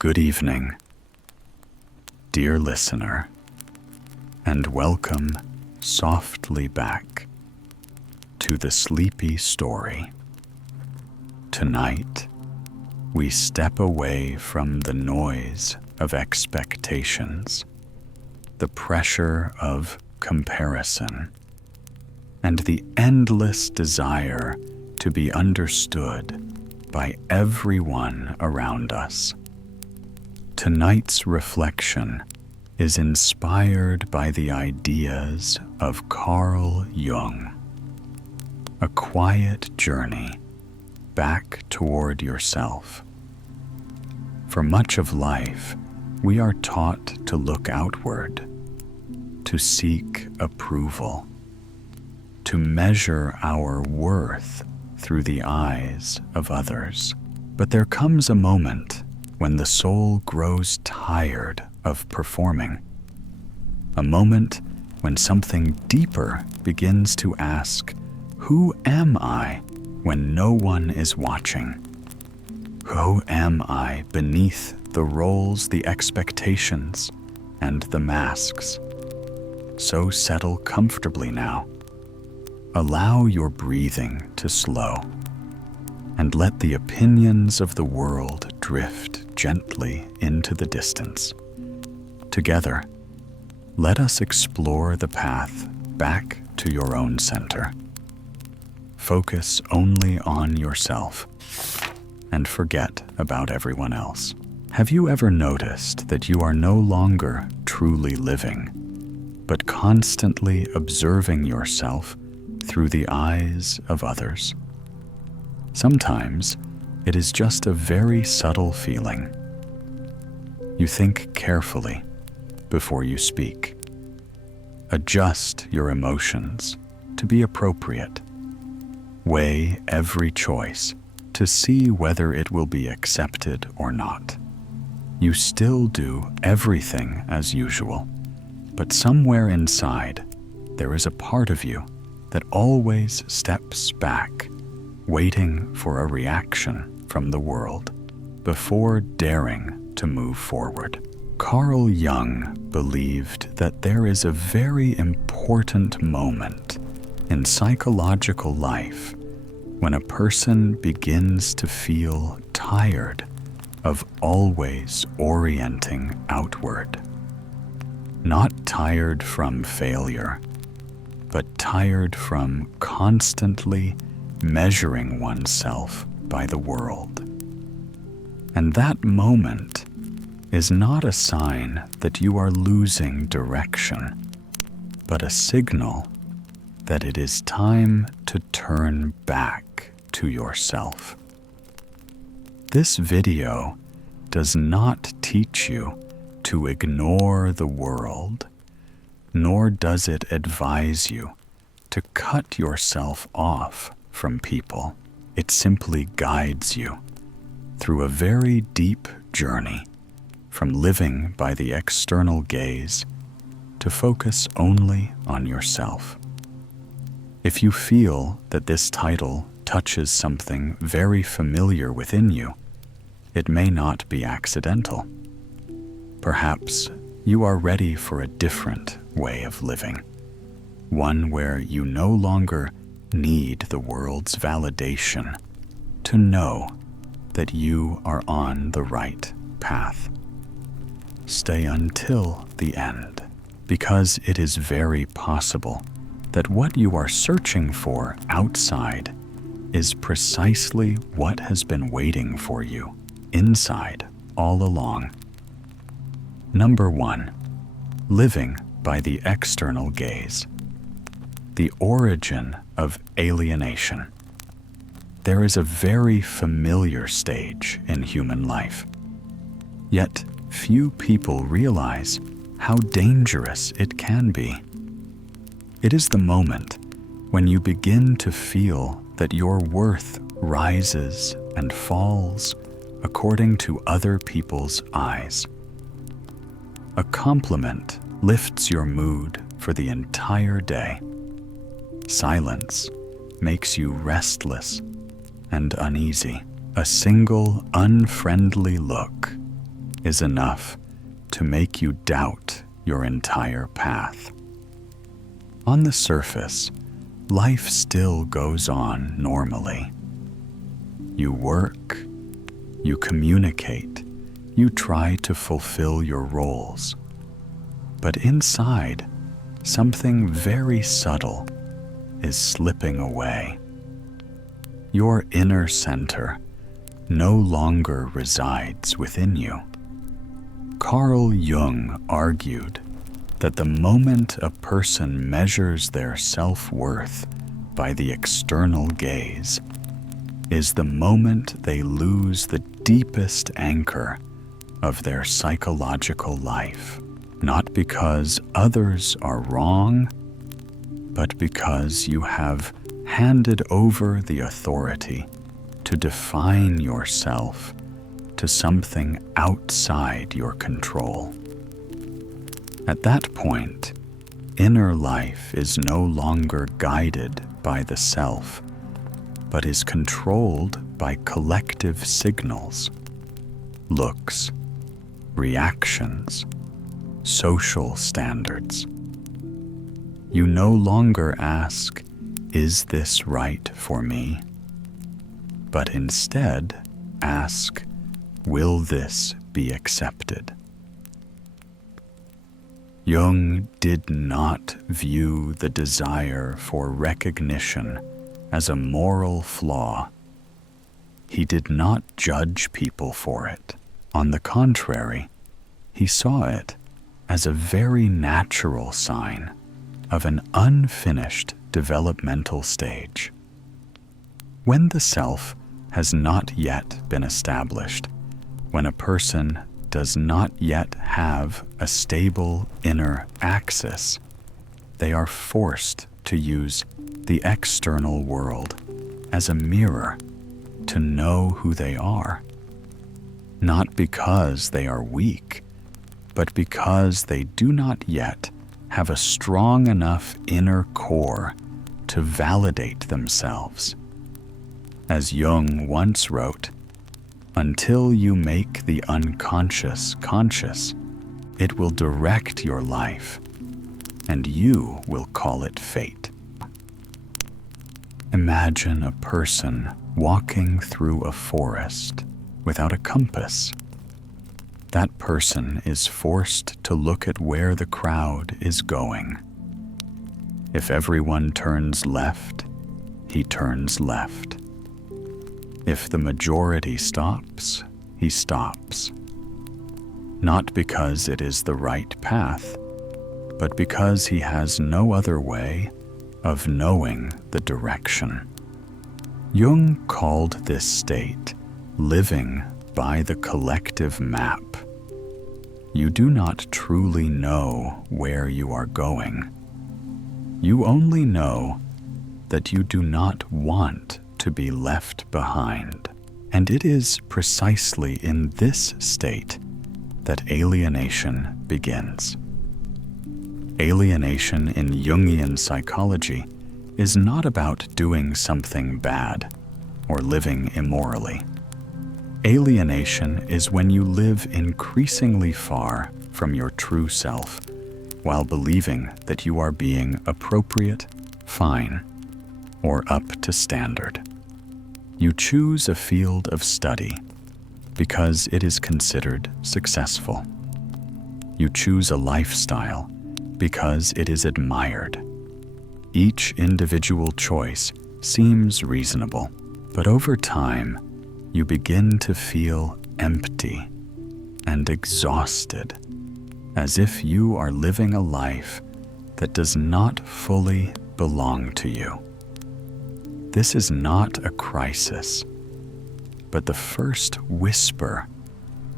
Good evening, dear listener, and welcome softly back to the sleepy story. Tonight, we step away from the noise of expectations, the pressure of comparison, and the endless desire to be understood by everyone around us. Tonight's reflection is inspired by the ideas of Carl Jung, a quiet journey back toward yourself. For much of life, we are taught to look outward, to seek approval, to measure our worth through the eyes of others. But there comes a moment when the soul grows tired of performing, a moment when something deeper begins to ask, who am I when no one is watching? Who am I beneath the roles, the expectations, and the masks? So settle comfortably now. Allow your breathing to slow, and let the opinions of the world drift gently into the distance. Together, let us explore the path back to your own center. Focus only on yourself and forget about everyone else. Have you ever noticed that you are no longer truly living, but constantly observing yourself through the eyes of others? Sometimes it is just a very subtle feeling. You think carefully before you speak. Adjust your emotions to be appropriate. Weigh every choice to see whether it will be accepted or not. You still do everything as usual, but somewhere inside, there is a part of you that always steps back, waiting for a reaction from the world before daring to move forward. Carl Jung believed that there is a very important moment in psychological life when a person begins to feel tired of always orienting outward. Not tired from failure, but tired from constantly measuring oneself by the world. And that moment is not a sign that you are losing direction, but a signal that it is time to turn back to yourself. This video does not teach you to ignore the world, nor does it advise you to cut yourself off from people. It simply guides you through a very deep journey from living by the external gaze to focus only on yourself. If you feel that this title touches something very familiar within you, it may not be accidental. Perhaps you are ready for a different way of living, one where you no longer need the world's validation to know that you are on the right path. Stay until the end, because it is very possible that what you are searching for outside is precisely what has been waiting for you inside all along. Number 1, living by the external gaze. The origin of alienation. There is a very familiar stage in human life, yet few people realize how dangerous it can be. It is the moment when you begin to feel that your worth rises and falls according to other people's eyes. A compliment lifts your mood for the entire day. Silence makes you restless and uneasy. A single unfriendly look is enough to make you doubt your entire path. On the surface, life still goes on normally. You work, you communicate, you try to fulfill your roles. But inside, something very subtle is slipping away. Your inner center no longer resides within you. Carl Jung argued that the moment a person measures their self-worth by the external gaze is the moment they lose the deepest anchor of their psychological life, not because others are wrong, but because you have handed over the authority to define yourself to something outside your control. At that point, inner life is no longer guided by the self, but is controlled by collective signals, looks, reactions, social standards. You no longer ask, "Is this right for me?" but instead ask, "Will this be accepted?" Jung did not view the desire for recognition as a moral flaw. He did not judge people for it. On the contrary, he saw it as a very natural sign of an unfinished developmental stage. When the self has not yet been established, when a person does not yet have a stable inner axis, they are forced to use the external world as a mirror to know who they are, not because they are weak, but because they do not yet have a strong enough inner core to validate themselves. As Jung once wrote, "Until you make the unconscious conscious, it will direct your life, and you will call it fate." Imagine a person walking through a forest without a compass. That person is forced to look at where the crowd is going. If everyone turns left, he turns left. If the majority stops, he stops. Not because it is the right path, but because he has no other way of knowing the direction. Jung called this state living by the collective map. You do not truly know where you are going. You only know that you do not want to be left behind. And it is precisely in this state that alienation begins. Alienation in Jungian psychology is not about doing something bad or living immorally. Alienation is when you live increasingly far from your true self while believing that you are being appropriate, fine, or up to standard. You choose a field of study because it is considered successful. You choose a lifestyle because it is admired. Each individual choice seems reasonable, but over time, you begin to feel empty and exhausted, as if you are living a life that does not fully belong to you. This is not a crisis, but the first whisper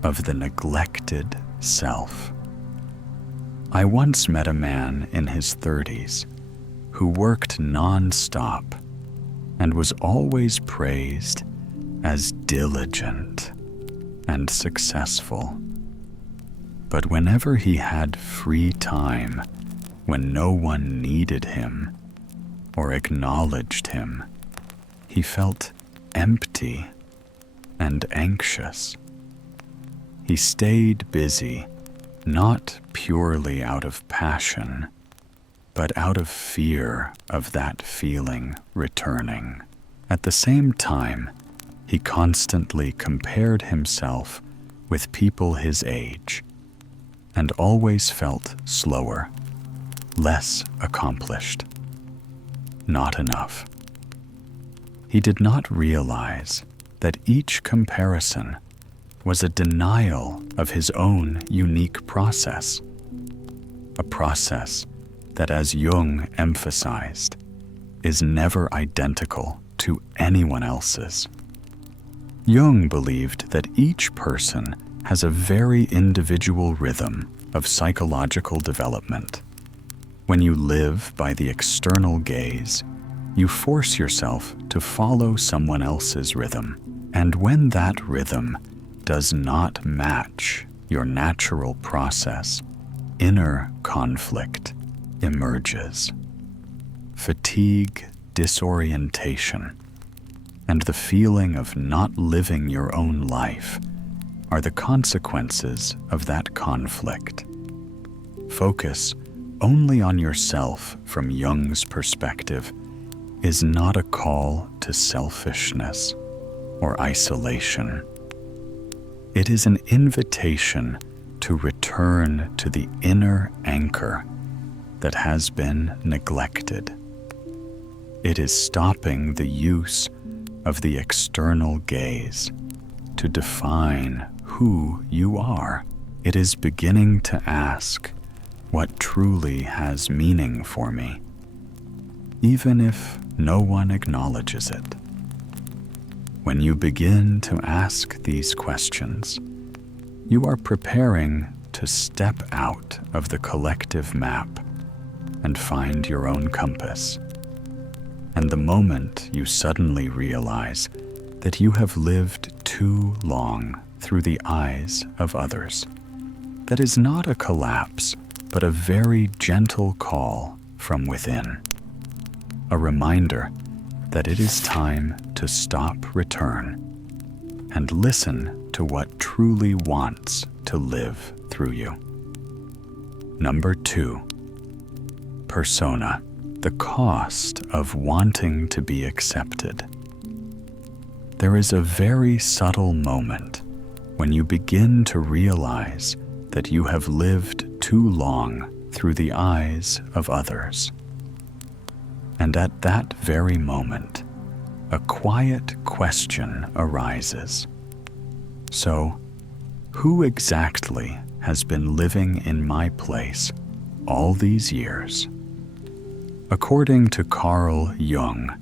of the neglected self. I once met a man in his 30s who worked non-stop and was always praised as diligent and successful. But whenever he had free time, when no one needed him or acknowledged him, he felt empty and anxious. He stayed busy, not purely out of passion, but out of fear of that feeling returning. At the same time, he constantly compared himself with people his age, and always felt slower, less accomplished, not enough. He did not realize that each comparison was a denial of his own unique process, a process that, as Jung emphasized, is never identical to anyone else's. Jung believed that each person has a very individual rhythm of psychological development. When you live by the external gaze, you force yourself to follow someone else's rhythm, and when that rhythm does not match your natural process, inner conflict emerges. Fatigue, disorientation, and the feeling of not living your own life are the consequences of that conflict. Focus only on yourself from Jung's perspective is not a call to selfishness or isolation. It is an invitation to return to the inner anchor that has been neglected. It is stopping the use of the external gaze to define who you are. It is beginning to ask what truly has meaning for me, even if no one acknowledges it. When you begin to ask these questions, you are preparing to step out of the collective map and find your own compass. And the moment you suddenly realize that you have lived too long through the eyes of others, that is not a collapse, but a very gentle call from within, a reminder that it is time to stop, return, and listen to what truly wants to live through you. Number 2, persona, the cost of wanting to be accepted. There is a very subtle moment when you begin to realize that you have lived too long through the eyes of others. And at that very moment, a quiet question arises. So, who exactly has been living in my place all these years? According to Carl Jung,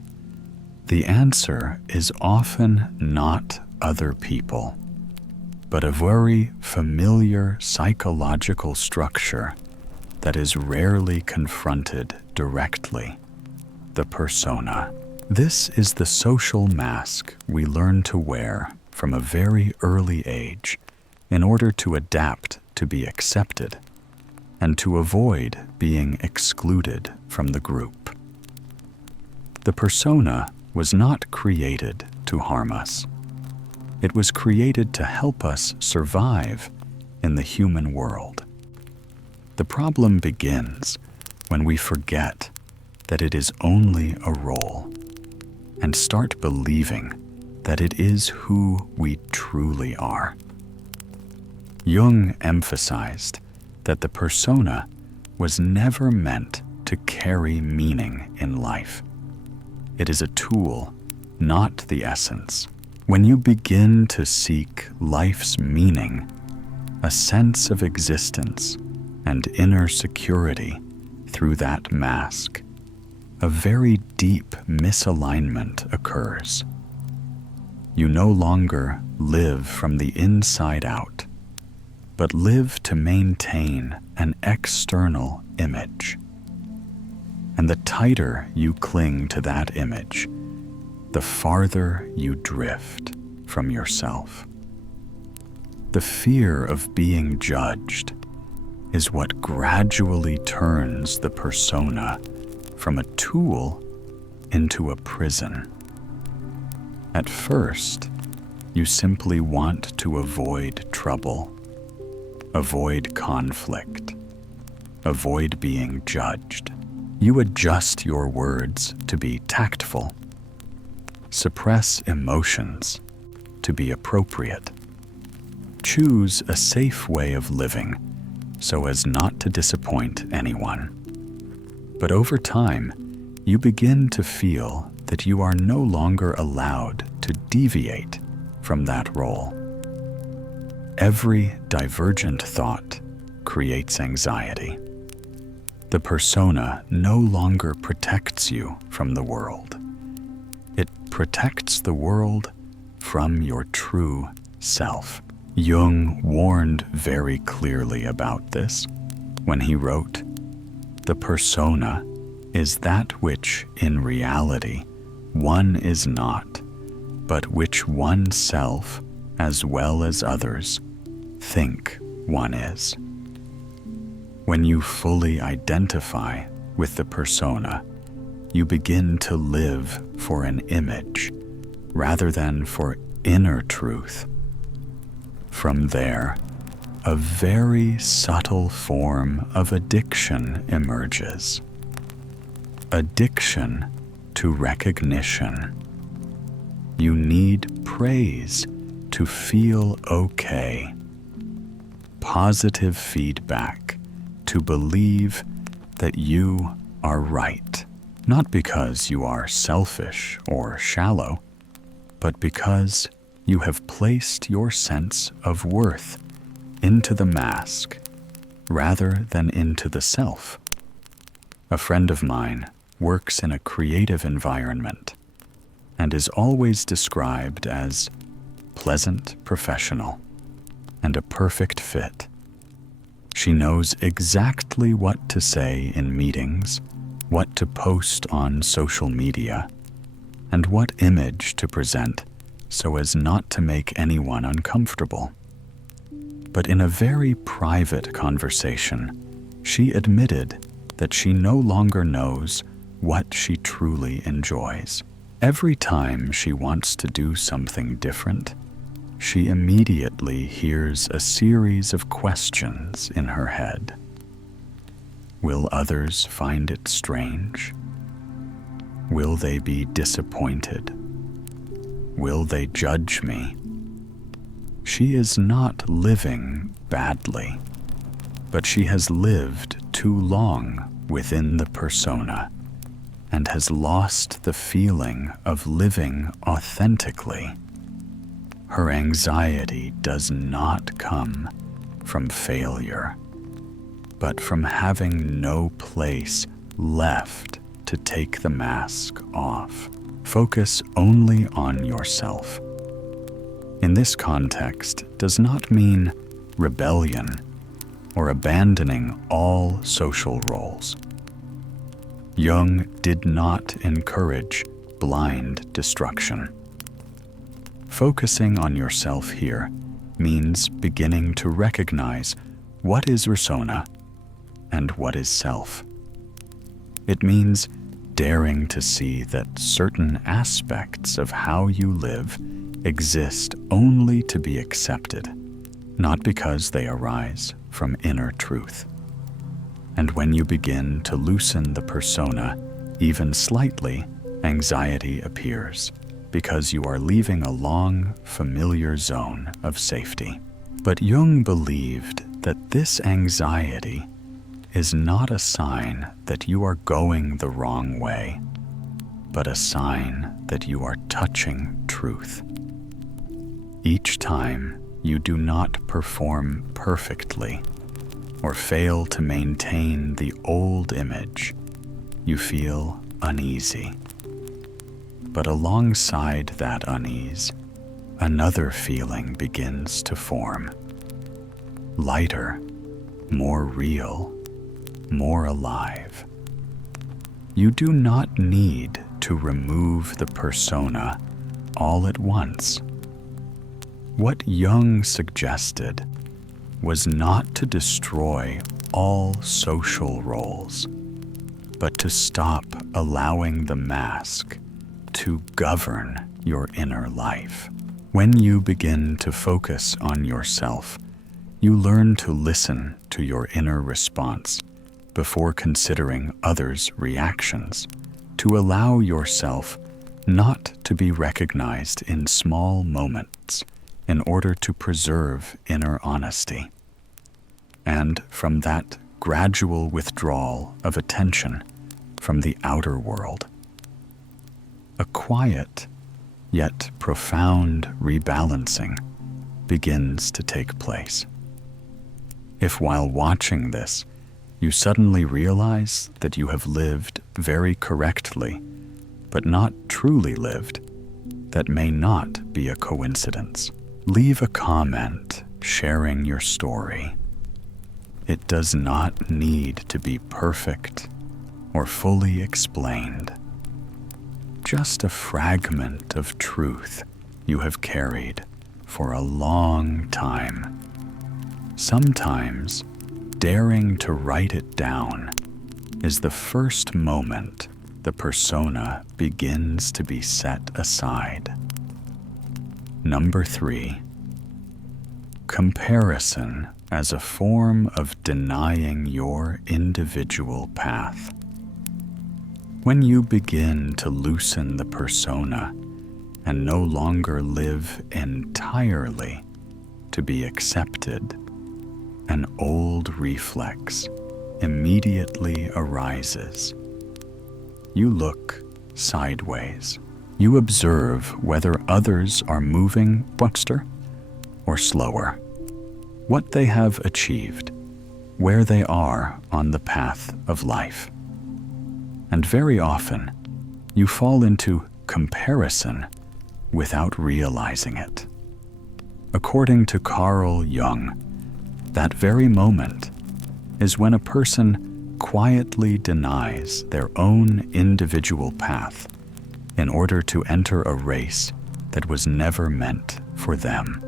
the answer is often not other people, but a very familiar psychological structure that is rarely confronted directly, the persona. This is the social mask we learn to wear from a very early age in order to adapt to be accepted and to avoid being excluded from the group. The persona was not created to harm us. It was created to help us survive in the human world. The problem begins when we forget that it is only a role and start believing that it is who we truly are. Jung emphasized that the persona was never meant to carry meaning in life. It is a tool, not the essence. When you begin to seek life's meaning, a sense of existence and inner security through that mask, a very deep misalignment occurs. You no longer live from the inside out, but live to maintain an external image. And the tighter you cling to that image, the farther you drift from yourself. The fear of being judged is what gradually turns the persona from a tool into a prison. At first, You simply want to avoid trouble, avoid conflict, avoid being judged. You adjust your words to be tactful, suppress emotions to be appropriate. Choose a safe way of living so as not to disappoint anyone. But over time, you begin to feel that you are no longer allowed to deviate from that role. Every divergent thought creates anxiety. The persona no longer protects you from the world. It protects the world from your true self. Jung warned very clearly about this when he wrote, "The persona is that which in reality one is not, but which oneself, as well as others, think one is." When you fully identify with the persona, you begin to live for an image rather than for inner truth. From there, a very subtle form of addiction emerges. Addiction to recognition. You need praise to feel okay. Positive feedback to believe that you are right, not because you are selfish or shallow, but because you have placed your sense of worth into the mask rather than into the self. A friend of mine works in a creative environment and is always described as pleasant professional and a perfect fit. She knows exactly what to say in meetings, what to post on social media, and what image to present so as not to make anyone uncomfortable. But in a very private conversation, she admitted that she no longer knows what she truly enjoys. Every time she wants to do something different, she immediately hears a series of questions in her head. Will others find it strange? Will they be disappointed? Will they judge me? She is not living badly, but she has lived too long within the persona and has lost the feeling of living authentically. Her anxiety does not come from failure, but from having no place left to take the mask off. Focus only on yourself. In this context does not mean rebellion or abandoning all social roles. Jung did not encourage blind destruction. Focusing on yourself here means beginning to recognize what is persona and what is self. It means daring to see that certain aspects of how you live exist only to be accepted, not because they arise from inner truth. And when you begin to loosen the persona even slightly, anxiety appears, because you are leaving a long, familiar zone of safety. But Jung believed that this anxiety is not a sign that you are going the wrong way, but a sign that you are touching truth. Each time you do not perform perfectly or fail to maintain the old image, you feel uneasy. But alongside that unease, another feeling begins to form. Lighter, more real, more alive. You do not need to remove the persona all at once. What Jung suggested was not to destroy all social roles, but to stop allowing the mask to govern your inner life. When you begin to focus on yourself, you learn to listen to your inner response before considering others' reactions, to allow yourself not to be recognized in small moments in order to preserve inner honesty. And from that gradual withdrawal of attention from the outer world, a quiet yet profound rebalancing begins to take place. If while watching this, you suddenly realize that you have lived very correctly, but not truly lived, that may not be a coincidence. Leave a comment sharing your story. It does not need to be perfect or fully explained. Just a fragment of truth you have carried for a long time. Sometimes, daring to write it down is the first moment the persona begins to be set aside. Number 3. Comparison as a form of denying your individual path. When you begin to loosen the persona and no longer live entirely to be accepted, an old reflex immediately arises. You look sideways. You observe whether others are moving faster or slower, what they have achieved, where they are on the path of life. And very often, you fall into comparison without realizing it. According to Carl Jung, that very moment is when a person quietly denies their own individual path in order to enter a race that was never meant for them.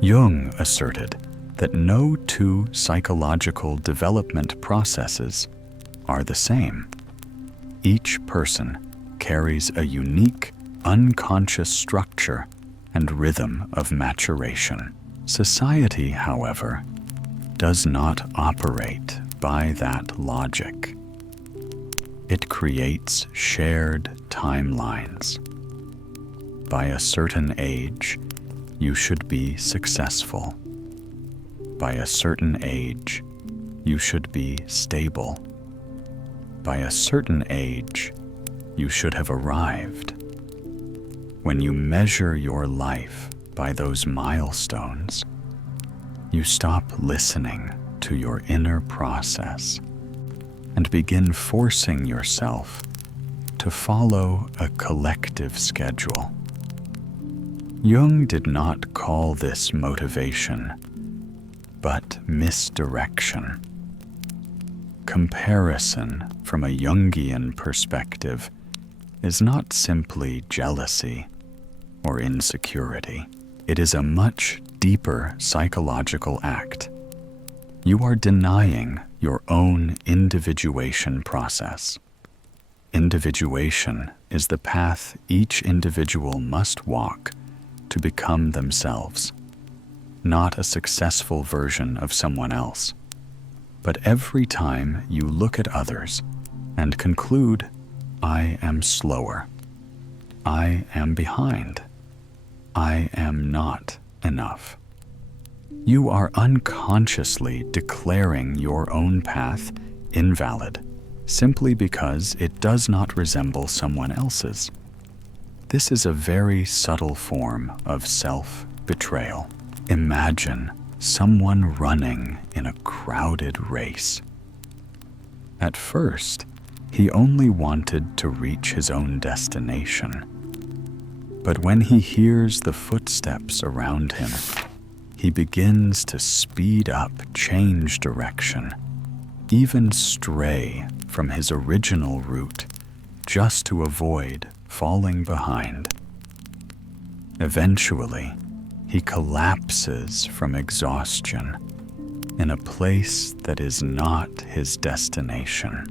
Jung asserted that no two psychological development processes are the same. Each person carries a unique, unconscious structure and rhythm of maturation. Society, however, does not operate by that logic. It creates shared timelines. By a certain age, you should be successful. By a certain age, you should be stable. By a certain age, you should have arrived. When you measure your life by those milestones, you stop listening to your inner process and begin forcing yourself to follow a collective schedule. Jung did not call this motivation, but misdirection. Comparison from a Jungian perspective is not simply jealousy or insecurity. It is a much deeper psychological act. You are denying your own individuation process. Individuation is the path each individual must walk to become themselves, not a successful version of someone else. But every time you look at others and conclude, I am slower, I am behind, I am not enough, you are unconsciously declaring your own path invalid simply because it does not resemble someone else's. This is a very subtle form of self-betrayal. Imagine someone running in a crowded race. At first, he only wanted to reach his own destination. But when he hears the footsteps around him, he begins to speed up, change direction, even stray from his original route just to avoid falling behind. Eventually, he collapses from exhaustion in a place that is not his destination.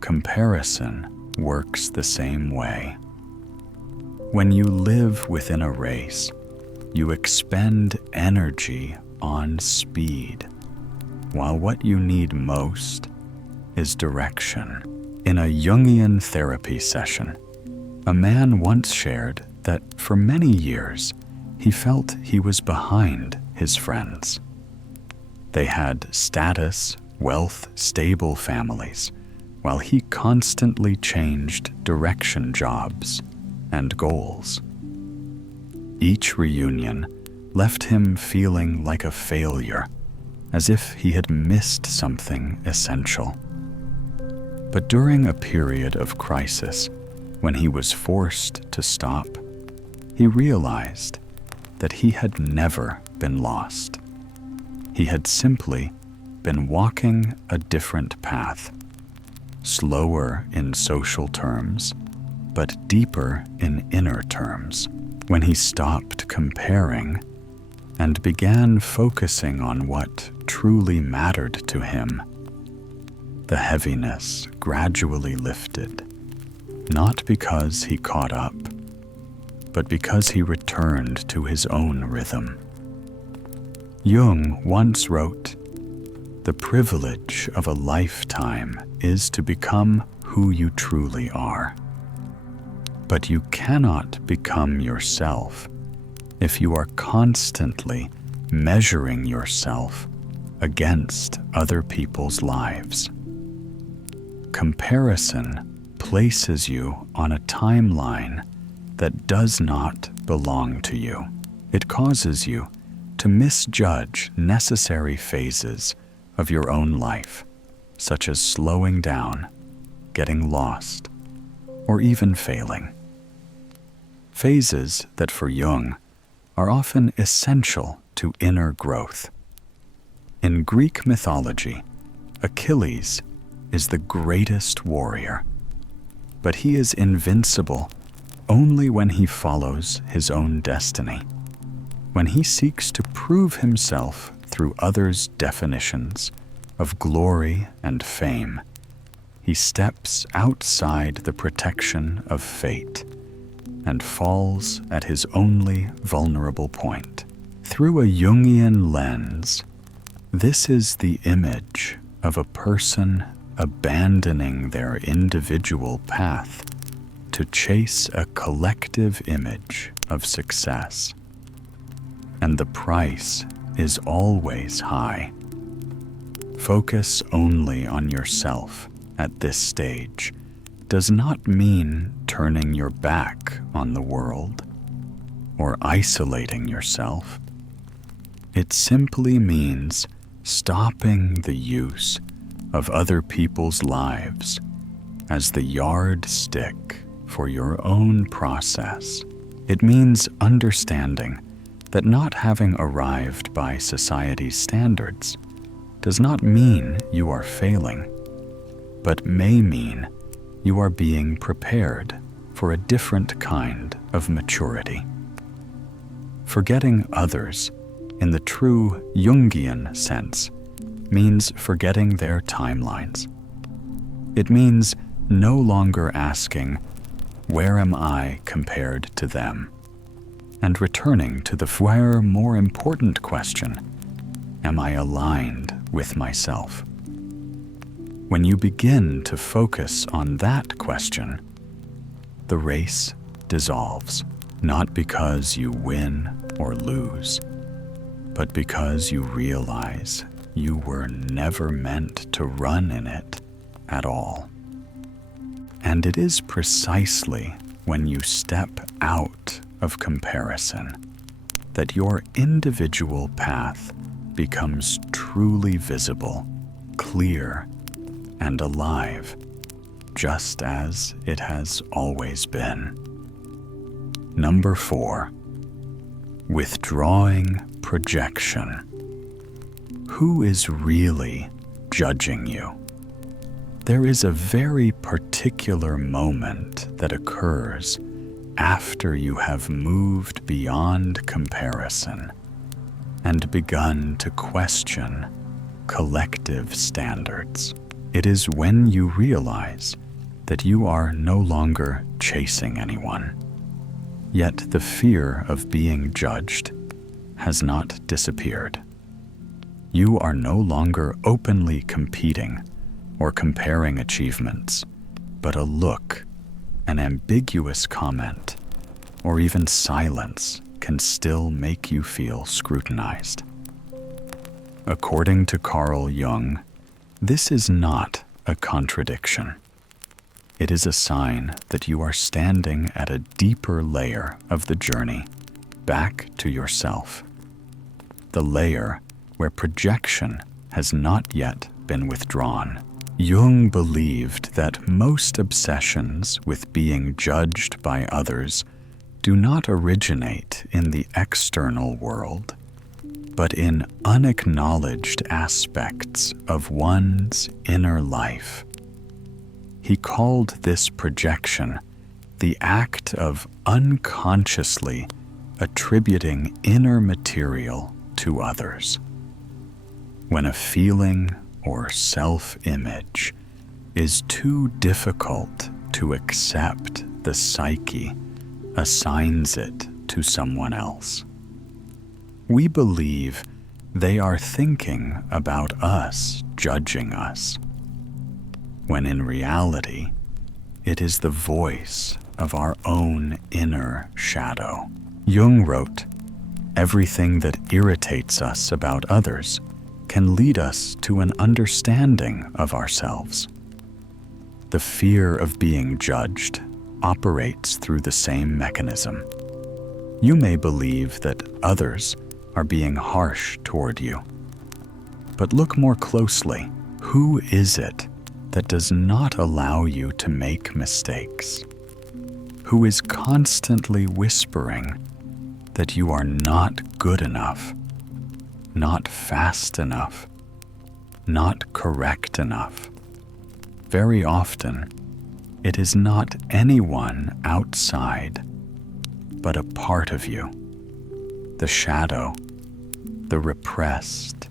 Comparison works the same way. When you live within a race, you expend energy on speed, while what you need most is direction. In a Jungian therapy session, a man once shared that for many years he felt he was behind his friends. They had status, wealth, stable families, while he constantly changed direction, jobs, and goals. Each reunion left him feeling like a failure, as if he had missed something essential. But during a period of crisis, when he was forced to stop, he realized that he had never been lost. He had simply been walking a different path, slower in social terms, but deeper in inner terms, when he stopped comparing and began focusing on what truly mattered to him. The heaviness gradually lifted, not because he caught up, but because he returned to his own rhythm. Jung once wrote, "The privilege of a lifetime is to become who you truly are. But you cannot become yourself if you are constantly measuring yourself against other people's lives." Comparison places you on a timeline that does not belong to you. It causes you to misjudge necessary phases of your own life, such as slowing down, getting lost, or even failing. Phases that for Jung are often essential to inner growth. In Greek mythology, Achilles is the greatest warrior, but he is invincible only when he follows his own destiny. When he seeks to prove himself through others' definitions of glory and fame, he steps outside the protection of fate and falls at his only vulnerable point. Through a Jungian lens, this is the image of a person abandoning their individual path to chase a collective image of success. And the price is always high. Focus only on yourself at this stage does not mean turning your back on the world or isolating yourself. It simply means stopping the use of other people's lives as the yardstick for your own process. It means understanding that not having arrived by society's standards does not mean you are failing, but may mean you are being prepared for a different kind of maturity. Forgetting others in the true Jungian sense means forgetting their timelines. It means no longer asking, "Where am I compared to them?" and returning to the far more important question, "Am I aligned with myself?" When you begin to focus on that question, the race dissolves, not because you win or lose, but because you realize you were never meant to run in it at all. And it is precisely when you step out of comparison that your individual path becomes truly visible, clear, and alive, just as it has always been. Number 4, withdrawing projection. Who is really judging you? There is a very particular moment that occurs after you have moved beyond comparison and begun to question collective standards. It is when you realize that you are no longer chasing anyone, Yet the fear of being judged has not disappeared. You are no longer openly competing or comparing achievements, but a look, an ambiguous comment, or even silence can still make you feel scrutinized. According to Carl Jung, this is not a contradiction. It is a sign that you are standing at a deeper layer of the journey back to yourself, the layer where projection has not yet been withdrawn. Jung believed that most obsessions with being judged by others do not originate in the external world, but in unacknowledged aspects of one's inner life. He called this projection the act of unconsciously attributing inner material to others. When a feeling or self-image is too difficult to accept, the psyche assigns it to someone else. We believe they are thinking about us, judging us, when in reality, it is the voice of our own inner shadow. Jung wrote, "Everything that irritates us about others can lead us to an understanding of ourselves." The fear of being judged operates through the same mechanism. You may believe that others are being harsh toward you. But look more closely. Who is it that does not allow you to make mistakes? Who is constantly whispering that you are not good enough, not fast enough, not correct enough? Very often, it is not anyone outside, but a part of you, the shadow, the repressed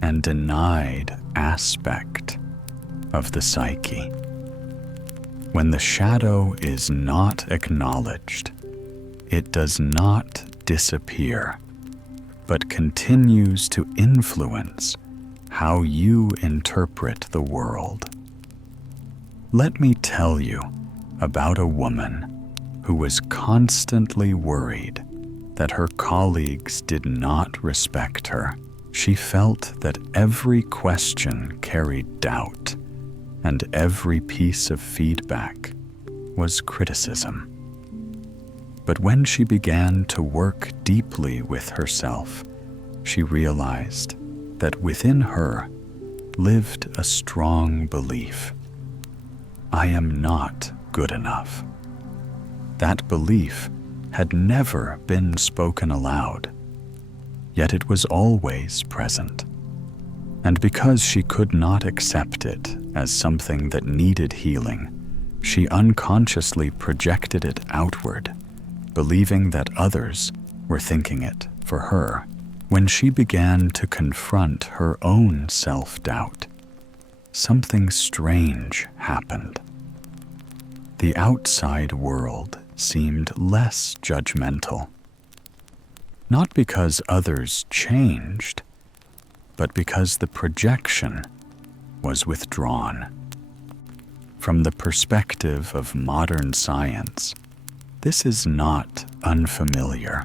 and denied aspect of the psyche. When the shadow is not acknowledged, it does not disappear, but continues to influence how you interpret the world. Let me tell you about a woman who was constantly worried that her colleagues did not respect her. She felt that every question carried doubt, and every piece of feedback was criticism. But when she began to work deeply with herself, she realized that within her lived a strong belief: I am not good enough. That belief had never been spoken aloud, yet it was always present. And because she could not accept it as something that needed healing, she unconsciously projected it outward, believing that others were thinking it for her. When she began to confront her own self-doubt, something strange happened. The outside world seemed less judgmental, not because others changed, but because the projection was withdrawn. From the perspective of modern science, this is not unfamiliar.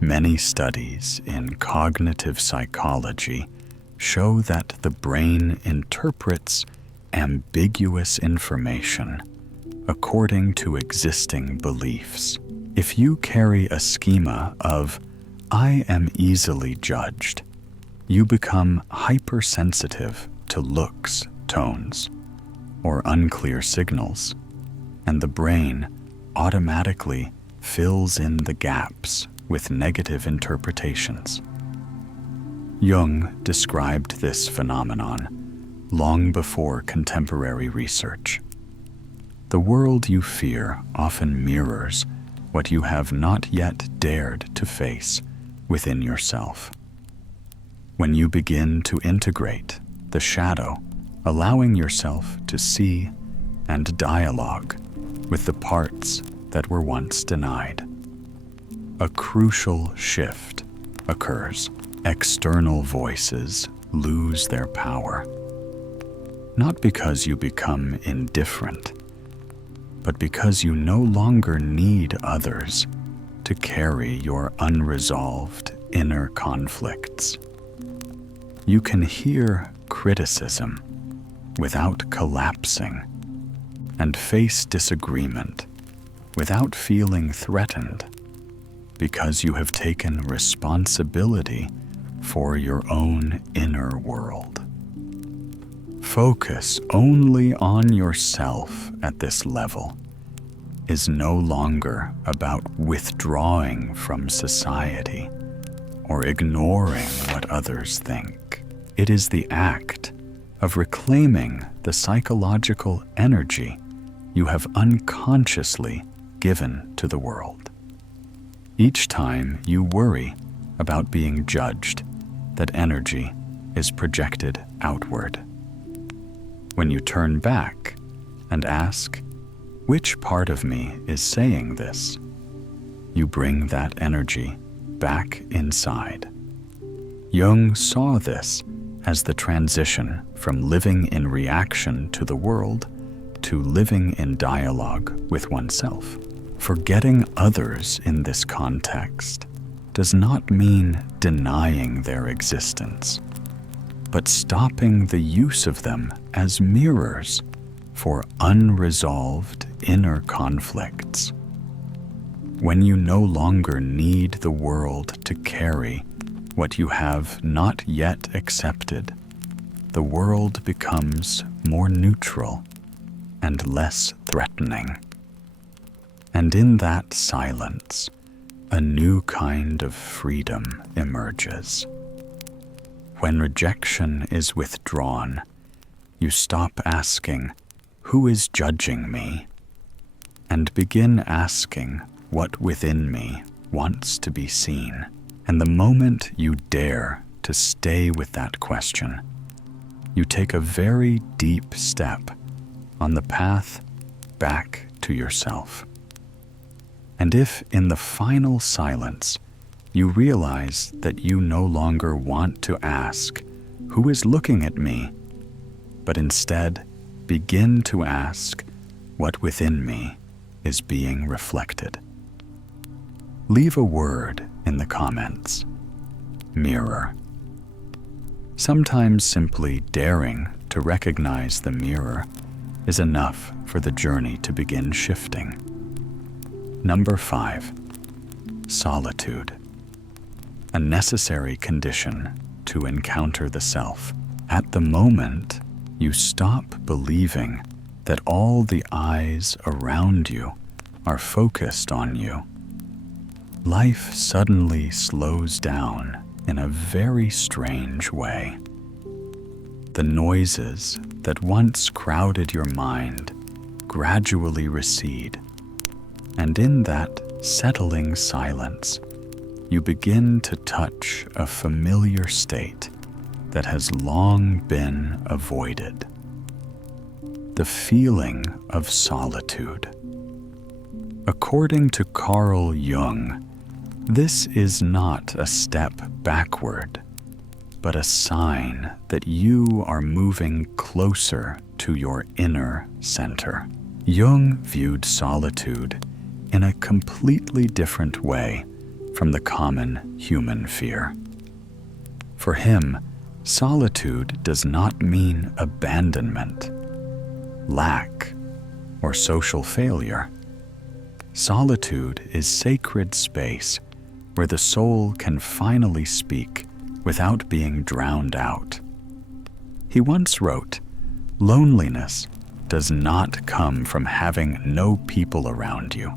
Many studies in cognitive psychology show that the brain interprets ambiguous information according to existing beliefs. If you carry a schema of "I am easily judged," you become hypersensitive to looks, tones, or unclear signals, and the brain automatically fills in the gaps with negative interpretations. Jung described this phenomenon long before contemporary research. The world you fear often mirrors what you have not yet dared to face within yourself. When you begin to integrate the shadow, allowing yourself to see and dialogue with the parts that were once denied. A crucial shift occurs. External voices lose their power, not because you become indifferent, but because you no longer need others to carry your unresolved inner conflicts. You can hear criticism without collapsing and face disagreement without feeling threatened, because you have taken responsibility for your own inner world. Focus only on yourself at this level is no longer about withdrawing from society or ignoring what others think. It is the act of reclaiming the psychological energy you have unconsciously given to the world. Each time you worry about being judged, that energy is projected outward. When you turn back and ask, which part of me is saying this? You bring that energy back inside. Jung saw this as the transition from living in reaction to the world to living in dialogue with oneself. Forgetting others in this context does not mean denying their existence, but stopping the use of them as mirrors for unresolved inner conflicts. When you no longer need the world to carry what you have not yet accepted, the world becomes more neutral and less threatening. And in that silence, a new kind of freedom emerges. When rejection is withdrawn, you stop asking, "Who is judging me?" and begin asking what within me wants to be seen. And the moment you dare to stay with that question, you take a very deep step on the path back to yourself. And if in the final silence you realize that you no longer want to ask, "Who is looking at me?" but instead begin to ask, "What within me is being reflected?" Leave a word in the comments. Mirror. Sometimes simply daring to recognize the mirror is enough for the journey to begin shifting. Number 5. Solitude. A necessary condition to encounter the self. At the moment you stop believing that all the eyes around you are focused on you, life suddenly slows down in a very strange way. The noises that once crowded your mind gradually recede, and in that settling silence, you begin to touch a familiar state that has long been avoided. The feeling of solitude. According to Carl Jung, this is not a step backward, but a sign that you are moving closer to your inner center. Jung viewed solitude in a completely different way from the common human fear. For him, solitude does not mean abandonment, lack, or social failure. Solitude is sacred space where the soul can finally speak without being drowned out. He once wrote, "Loneliness does not come from having no people around you,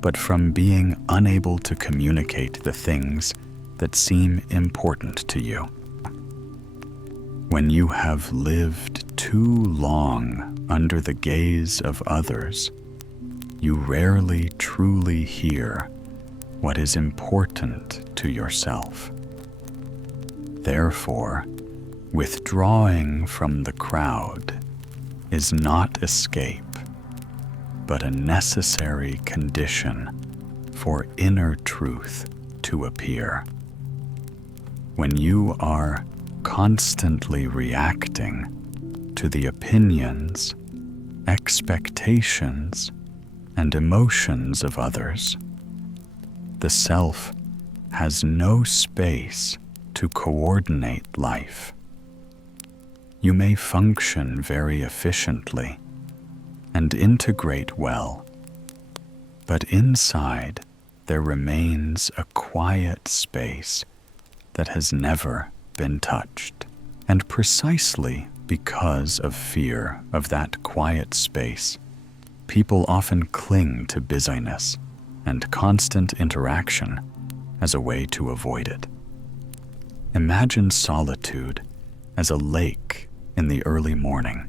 but from being unable to communicate the things that seem important to you." When you have lived too long under the gaze of others, you rarely truly hear what is important to yourself. Therefore, withdrawing from the crowd is not escape, but a necessary condition for inner truth to appear. When you are constantly reacting to the opinions, expectations, and emotions of others, the self has no space to coordinate life. You may function very efficiently and integrate well, but inside there remains a quiet space that has never been touched. And precisely because of fear of that quiet space, people often cling to busyness and constant interaction as a way to avoid it. Imagine solitude as a lake in the early morning.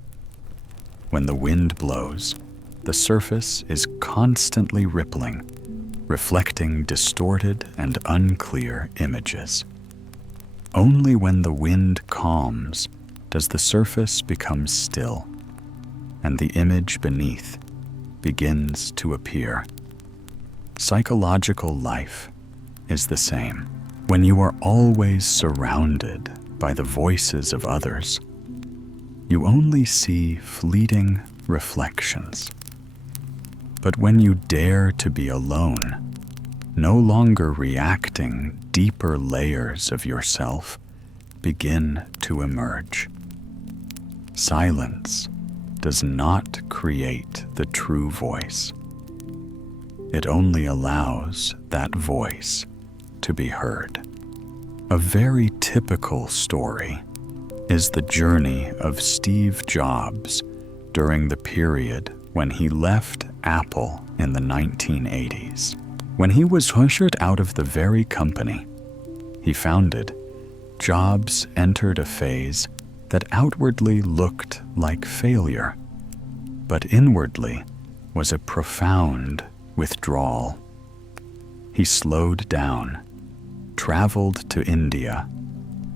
When the wind blows, the surface is constantly rippling, reflecting distorted and unclear images. Only when the wind calms does the surface become still, and the image beneath begins to appear. Psychological life is the same. When you are always surrounded by the voices of others, you only see fleeting reflections. But when you dare to be alone, no longer reacting, deeper layers of yourself begin to emerge. Silence does not create the true voice. It only allows that voice to be heard. A very typical story is the journey of Steve Jobs during the period when he left Apple in the 1980s. When he was ushered out of the very company he founded, Jobs entered a phase that outwardly looked like failure, but inwardly was a profound withdrawal. He slowed down, traveled to India,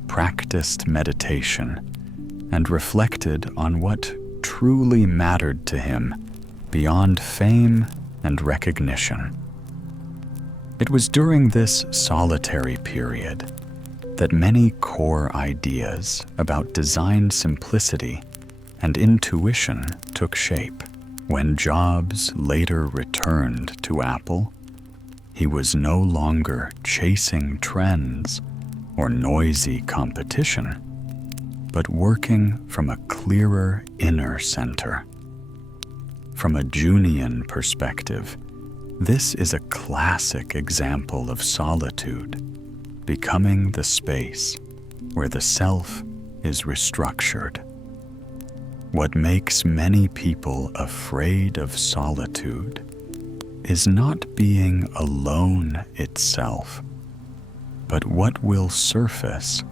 practiced meditation, and reflected on what truly mattered to him beyond fame and recognition. It was during this solitary period that many core ideas about design simplicity and intuition took shape. When Jobs later returned to Apple, he was no longer chasing trends or noisy competition, but working from a clearer inner center. From a Jungian perspective, this is a classic example of solitude, becoming the space where the self is restructured. What makes many people afraid of solitude is not being alone itself, but what will surface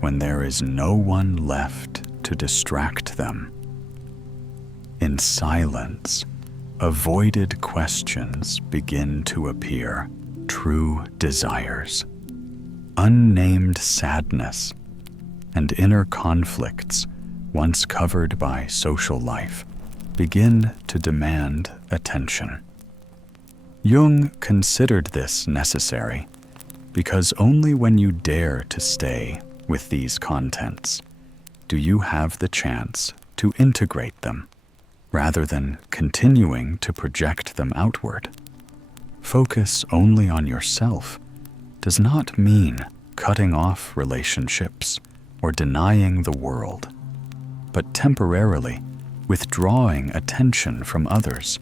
when there is no one left to distract them. In silence, avoided questions begin to appear, true desires, unnamed sadness, and inner conflicts once covered by social life begin to demand attention. Jung considered this necessary because only when you dare to stay with these contents do you have the chance to integrate them, rather than continuing to project them outward. Focus only on yourself does not mean cutting off relationships or denying the world, but temporarily withdrawing attention from others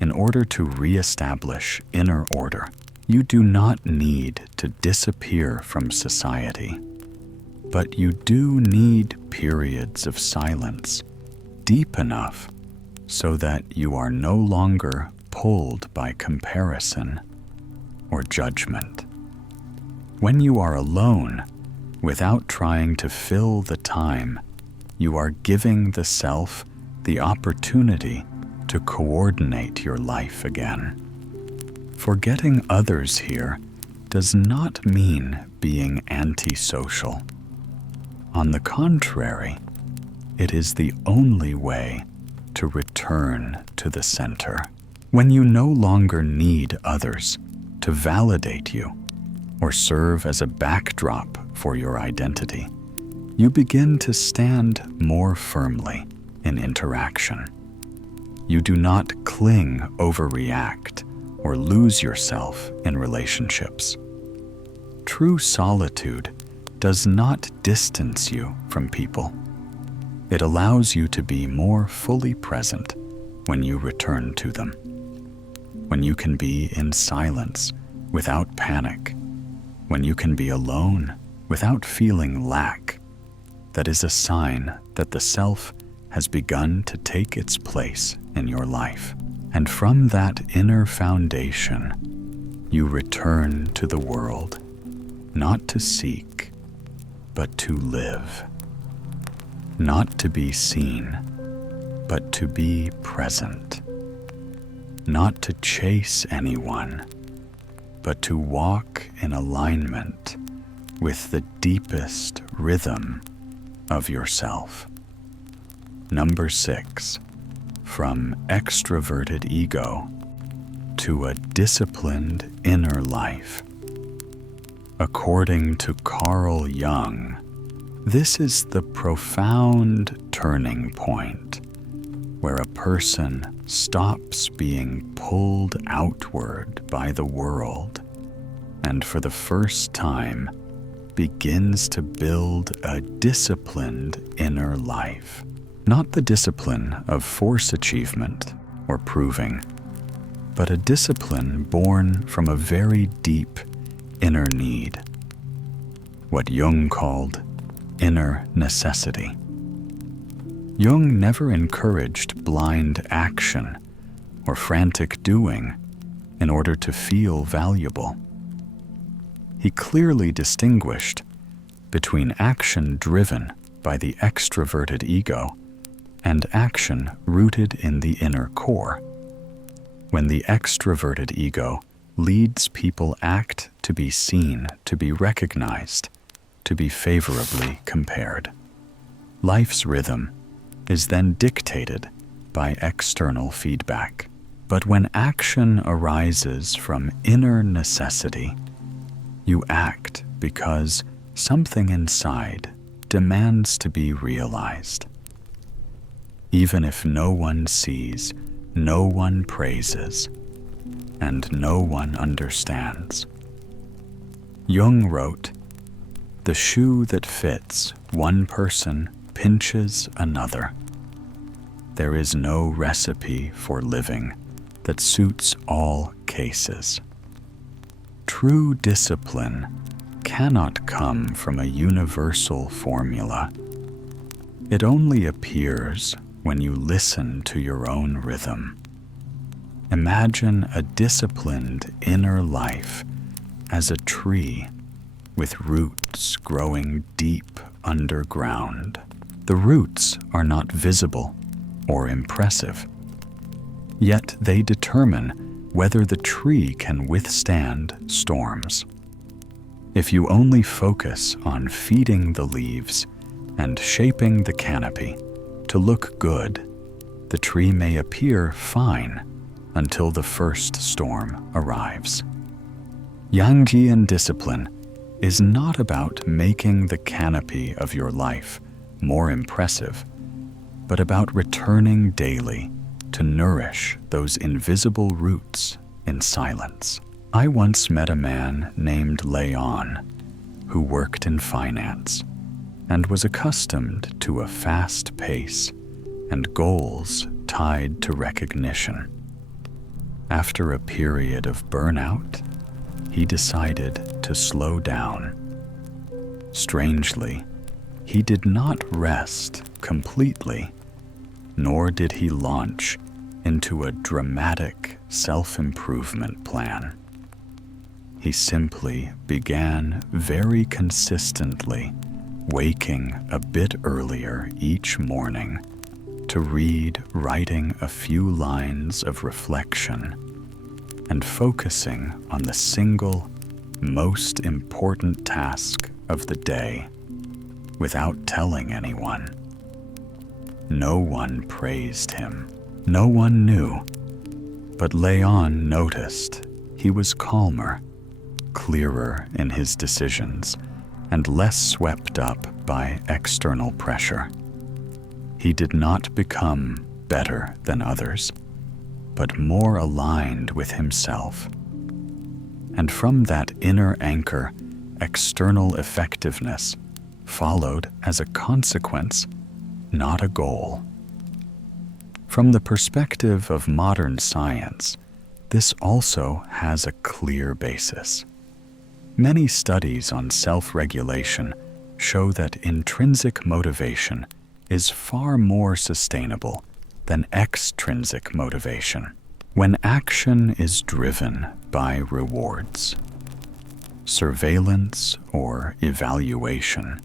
in order to re-establish inner order. You do not need to disappear from society, but you do need periods of silence deep enough so that you are no longer pulled by comparison or judgment. When you are alone, without trying to fill the time, you are giving the self the opportunity to coordinate your life again. Forgetting others here does not mean being antisocial. On the contrary, it is the only way to return to the center. When you no longer need others to validate you or serve as a backdrop for your identity, you begin to stand more firmly in interaction. You do not cling, overreact, or lose yourself in relationships. True solitude does not distance you from people. It allows you to be more fully present when you return to them. When you can be in silence without panic, when you can be alone without feeling lack, that is a sign that the self has begun to take its place in your life. And from that inner foundation, you return to the world, not to seek, but to live. Not to be seen, but to be present. Not to chase anyone, but to walk in alignment with the deepest rhythm of yourself. Number 6, from extroverted ego to a disciplined inner life. According to Carl Jung, this is the profound turning point where a person stops being pulled outward by the world and for the first time begins to build a disciplined inner life. Not the discipline of force achievement or proving, but a discipline born from a very deep inner need, what Jung called inner necessity. Jung never encouraged blind action or frantic doing in order to feel valuable. He clearly distinguished between action driven by the extroverted ego and action rooted in the inner core. When the extroverted ego leads people act to be seen, to be recognized, to be favorably compared. Life's rhythm is then dictated by external feedback. But when action arises from inner necessity, you act because something inside demands to be realized. Even if no one sees, no one praises, and no one understands. Jung wrote, "The shoe that fits one person pinches another. There is no recipe for living that suits all cases." True discipline cannot come from a universal formula. It only appears when you listen to your own rhythm. Imagine a disciplined inner life as a tree with roots growing deep underground. The roots are not visible or impressive, yet they determine whether the tree can withstand storms. If you only focus on feeding the leaves and shaping the canopy to look good, the tree may appear fine until the first storm arrives. Jungian discipline is not about making the canopy of your life more impressive, but about returning daily to nourish those invisible roots in silence. I once met a man named Leon who worked in finance and was accustomed to a fast pace and goals tied to recognition. After a period of burnout, he decided to slow down. Strangely, he did not rest completely, nor did he launch into a dramatic self-improvement plan. He simply began very consistently waking a bit earlier each morning to read, writing a few lines of reflection, and focusing on the single, most important task of the day without telling anyone. No one praised him. No one knew, But Leon noticed he was calmer, clearer in his decisions, and less swept up by external pressure. He did not become better than others, but more aligned with himself. And from that inner anchor, external effectiveness followed as a consequence, not a goal. From the perspective of modern science, this also has a clear basis. Many studies on self-regulation show that intrinsic motivation is far more sustainable than extrinsic motivation when action is driven by rewards, surveillance, or evaluation.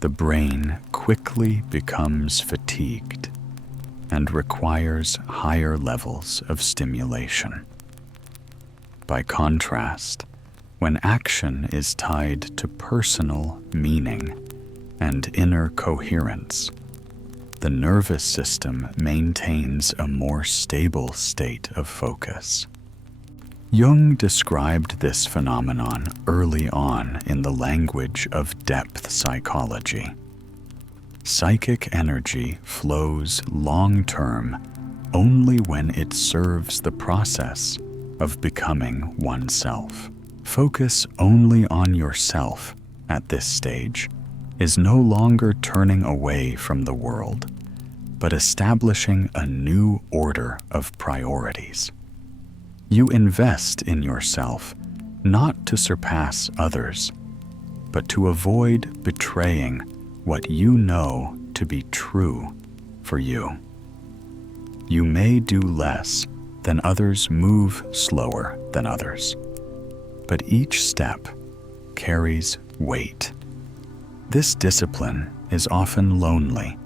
The brain quickly becomes fatigued and requires higher levels of stimulation. By contrast, when action is tied to personal meaning and inner coherence, the nervous system maintains a more stable state of focus. Jung described this phenomenon early on in the language of depth psychology. Psychic energy flows long-term only when it serves the process of becoming oneself. Focus only on yourself at this stage is no longer turning away from the world, but establishing a new order of priorities. You invest in yourself not to surpass others, but to avoid betraying what you know to be true for you. You may do less than others, move slower than others, but each step carries weight. This discipline is often lonely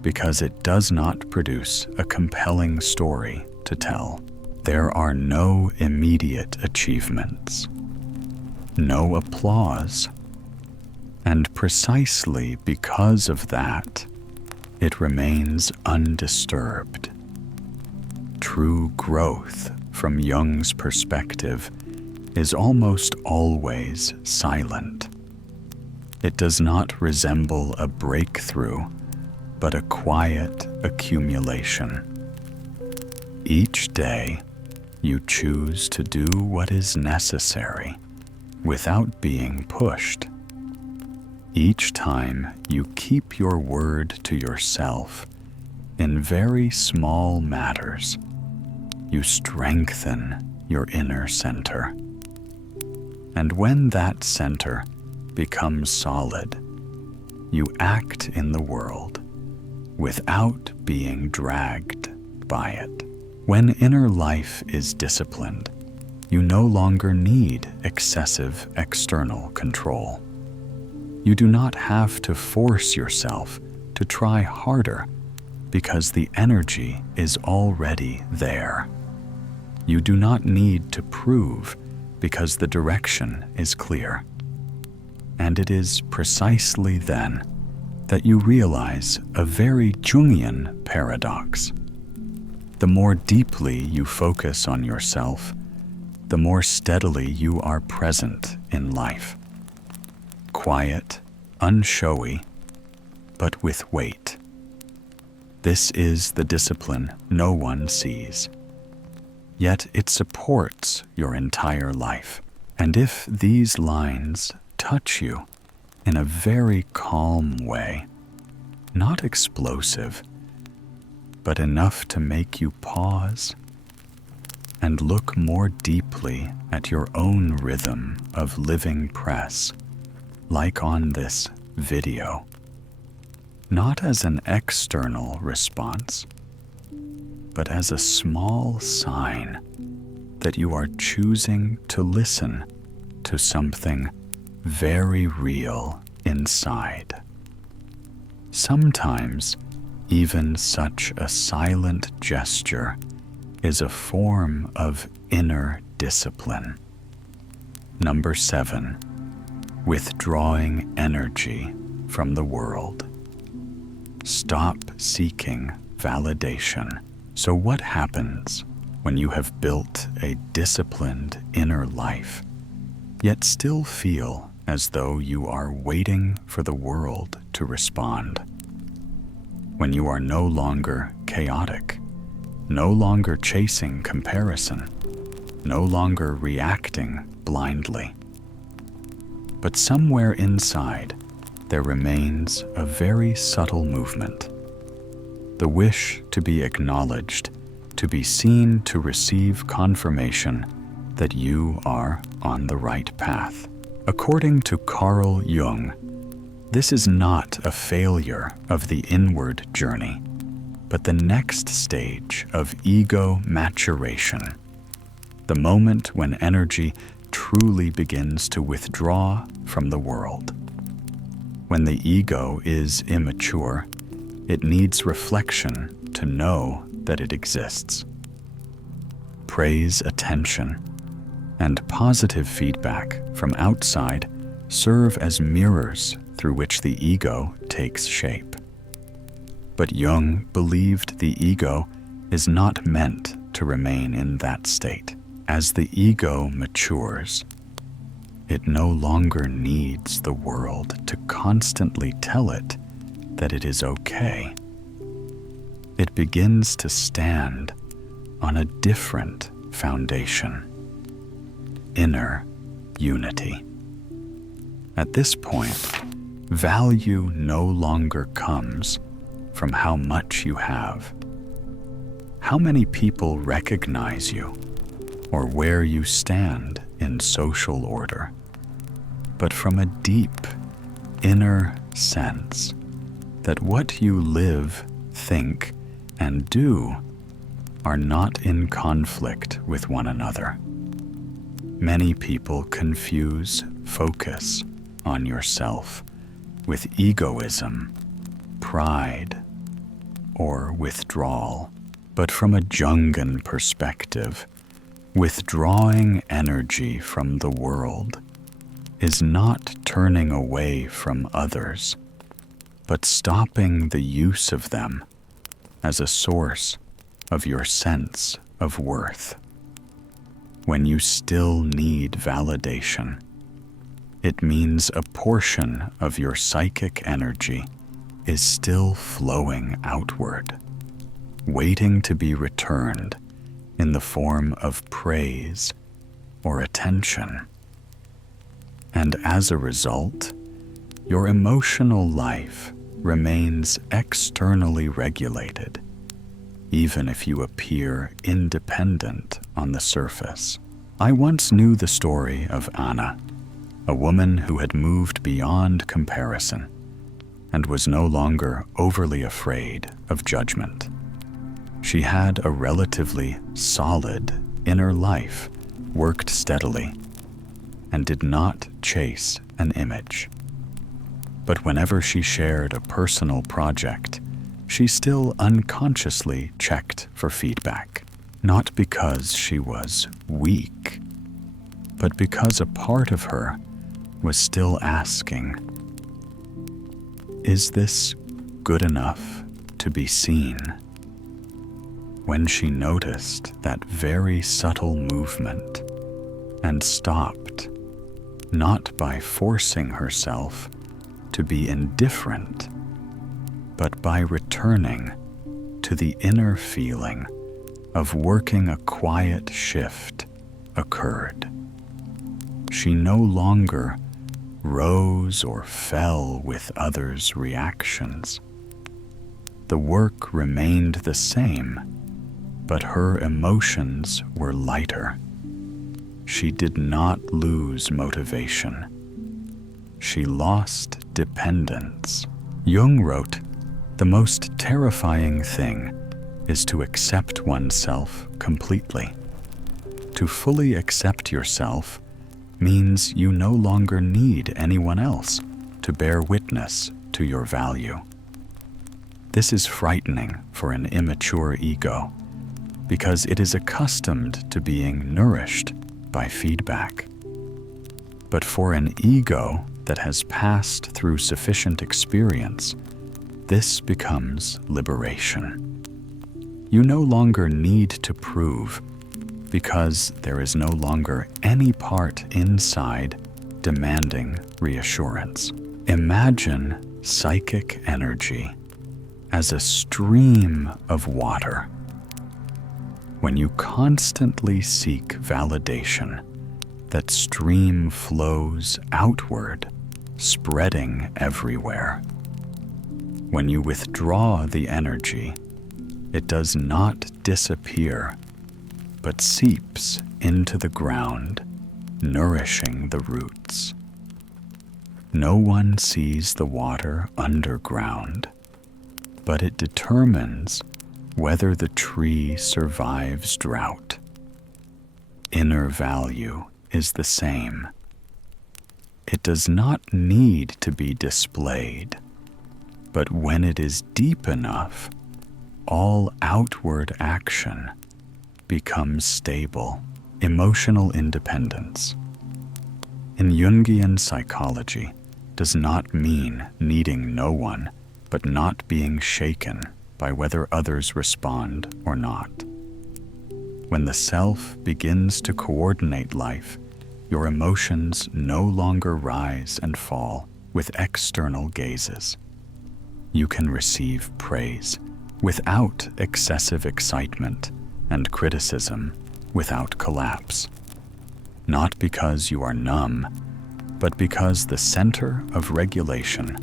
because it does not produce a compelling story to tell. There are no immediate achievements, no applause, and precisely because of that, it remains undisturbed. True growth, from Jung's perspective, is almost always silent. It does not resemble a breakthrough, but a quiet accumulation. Each day, you choose to do what is necessary without being pushed. Each time you keep your word to yourself in very small matters, you strengthen your inner center. And when that center becomes solid, you act in the world without being dragged by it. When inner life is disciplined, you no longer need excessive external control. You do not have to force yourself to try harder because the energy is already there. You do not need to prove because the direction is clear. And it is precisely then that you realize a very Jungian paradox. The more deeply you focus on yourself, the more steadily you are present in life. Quiet, unshowy, but with weight. This is the discipline no one sees. Yet it supports your entire life. And if these lines touch you in a very calm way, not explosive, but enough to make you pause and look more deeply at your own rhythm of living press, like on this video, not as an external response, but as a small sign that you are choosing to listen to something very real inside. Sometimes, even such a silent gesture is a form of inner discipline. Number 7, withdrawing energy from the world. Stop seeking validation. So what happens when you have built a disciplined inner life, yet still feel as though you are waiting for the world to respond. When you are no longer chaotic, no longer chasing comparison, no longer reacting blindly. But somewhere inside, there remains a very subtle movement. The wish to be acknowledged, to be seen, to receive confirmation that you are on the right path. According to Carl Jung, this is not a failure of the inward journey, but the next stage of ego maturation, the moment when energy truly begins to withdraw from the world. When the ego is immature, it needs reflection to know that it exists. Praise, attention, and positive feedback from outside serve as mirrors through which the ego takes shape. But Jung believed the ego is not meant to remain in that state. As the ego matures, it no longer needs the world to constantly tell it that it is okay. It begins to stand on a different foundation: inner unity. At this point, value no longer comes from how much you have, how many people recognize you, or where you stand in social order, but from a deep inner sense that what you live, think, and do are not in conflict with one another. Many people confuse focus on yourself with egoism, pride, or withdrawal. But from a Jungian perspective, withdrawing energy from the world is not turning away from others, but stopping the use of them as a source of your sense of worth. When you still need validation, it means a portion of your psychic energy is still flowing outward, waiting to be returned in the form of praise or attention. And as a result, your emotional life remains externally regulated, even if you appear independent on the surface. I once knew the story of Anna, a woman who had moved beyond comparison and was no longer overly afraid of judgment. She had a relatively solid inner life, worked steadily, and did not chase an image. But whenever she shared a personal project, she still unconsciously checked for feedback, not because she was weak, but because a part of her was still asking, "Is this good enough to be seen?" When she noticed that very subtle movement and stopped, not by forcing herself to be indifferent, but by returning to the inner feeling of working, a quiet shift occurred. She no longer rose or fell with others' reactions. The work remained the same, but her emotions were lighter. She did not lose motivation. She lost dependence. Jung wrote, "The most terrifying thing is to accept oneself completely. To fully accept yourself means you no longer need anyone else to bear witness to your value." This is frightening for an immature ego, because it is accustomed to being nourished by feedback. But for an ego that has passed through sufficient experience, this becomes liberation. You no longer need to prove because there is no longer any part inside demanding reassurance. Imagine psychic energy as a stream of water. When you constantly seek validation, that stream flows outward, spreading everywhere. When you withdraw the energy, it does not disappear, but seeps into the ground, nourishing the roots. No one sees the water underground, but it determines whether the tree survives drought. Inner value is the same. It does not need to be displayed, but when it is deep enough, all outward action becomes stable. Emotional independence in Jungian psychology does not mean needing no one, but not being shaken by whether others respond or not. When the self begins to coordinate life, your emotions no longer rise and fall with external gazes. You can receive praise without excessive excitement and criticism without collapse. Not because you are numb, but because the center of regulation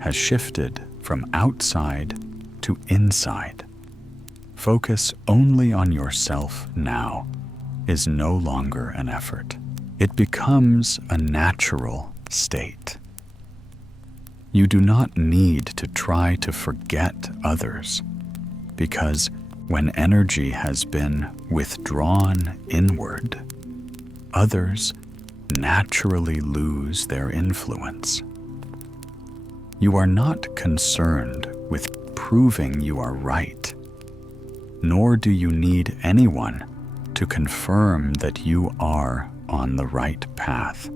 has shifted from outside to inside. Focus only on yourself now is no longer an effort. It becomes a natural state. You do not need to try to forget others, because when energy has been withdrawn inward, others naturally lose their influence. You are not concerned with proving you are right, nor do you need anyone to confirm that you are on the right path.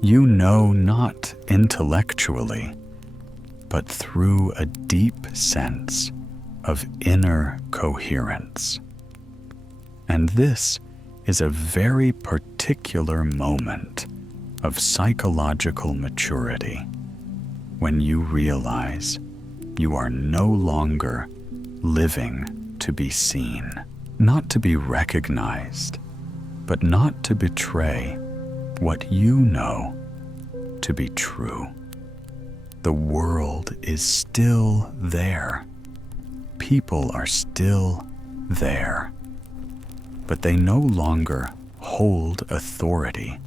You know not intellectually, but through a deep sense of inner coherence. And this is a very particular moment of psychological maturity when you realize you are no longer living to be seen, not to be recognized, but not to betray what you know to be true. The world is still there. People are still there, but they no longer hold authority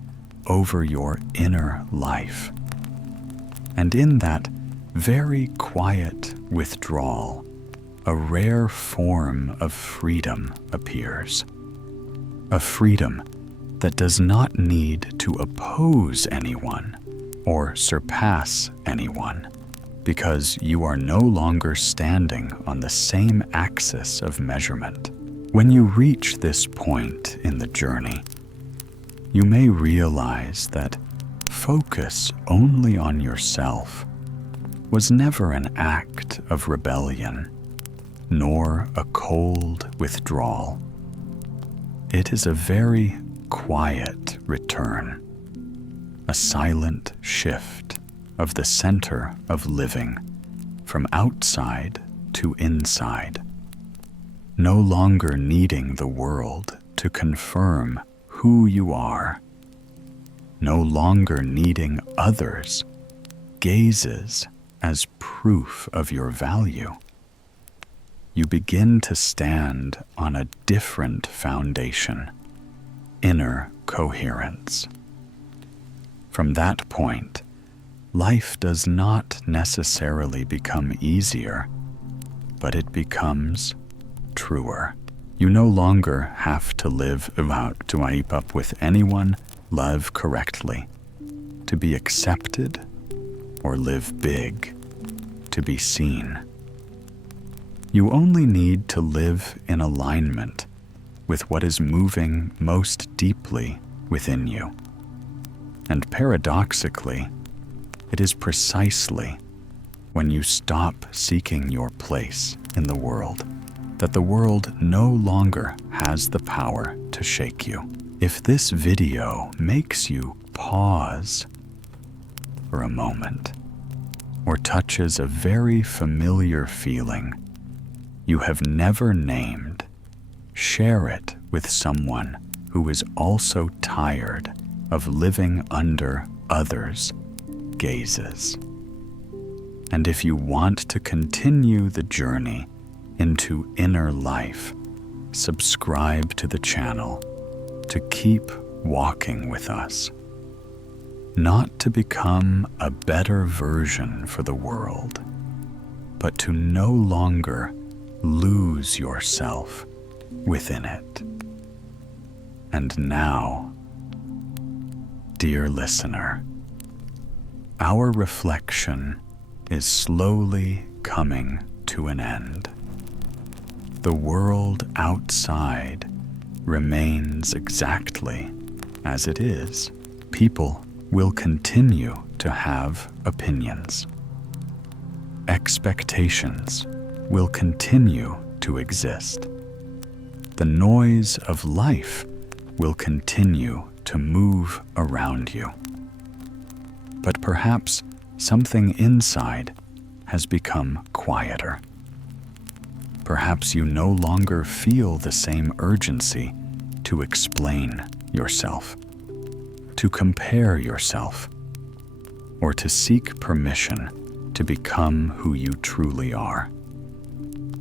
over your inner life. And in that very quiet withdrawal, a rare form of freedom appears. A freedom that does not need to oppose anyone or surpass anyone, because you are no longer standing on the same axis of measurement. When you reach this point in the journey, you may realize that focus only on yourself was never an act of rebellion, nor a cold withdrawal. It is a very quiet return, a silent shift of the center of living from outside to inside, no longer needing the world to confirm who you are, no longer needing others' gazes as proof of your value. You begin to stand on a different foundation, inner coherence. From that point, life does not necessarily become easier, but it becomes truer. You no longer have to live about to keep up with anyone, love correctly, to be accepted, or live big, to be seen. You only need to live in alignment with what is moving most deeply within you. And paradoxically, it is precisely when you stop seeking your place in the world that the world no longer has the power to shake you. If this video makes you pause for a moment, or touches a very familiar feeling you have never named, share it with someone who is also tired of living under others' gazes. And if you want to continue the journey into inner life, subscribe to the channel to keep walking with us. Not to become a better version for the world, but to no longer lose yourself within it. And now, dear listener, our reflection is slowly coming to an end. The world outside remains exactly as it is. People will continue to have opinions. Expectations will continue to exist. The noise of life will continue to move around you. But perhaps something inside has become quieter. Perhaps you no longer feel the same urgency to explain yourself, to compare yourself, or to seek permission to become who you truly are.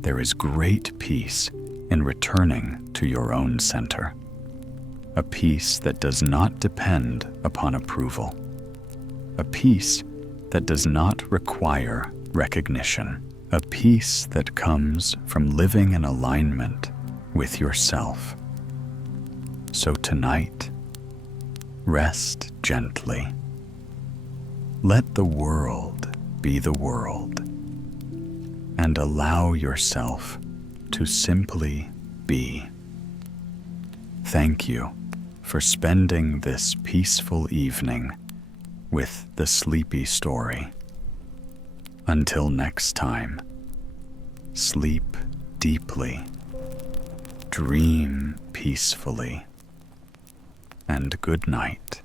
There is great peace in returning to your own center, a peace that does not depend upon approval, a peace that does not require recognition, a peace that comes from living in alignment with yourself. So tonight, rest gently. Let the world be the world, and allow yourself to simply be. Thank you for spending this peaceful evening with the Sleepy Story. Until next time, sleep deeply, dream peacefully, and good night.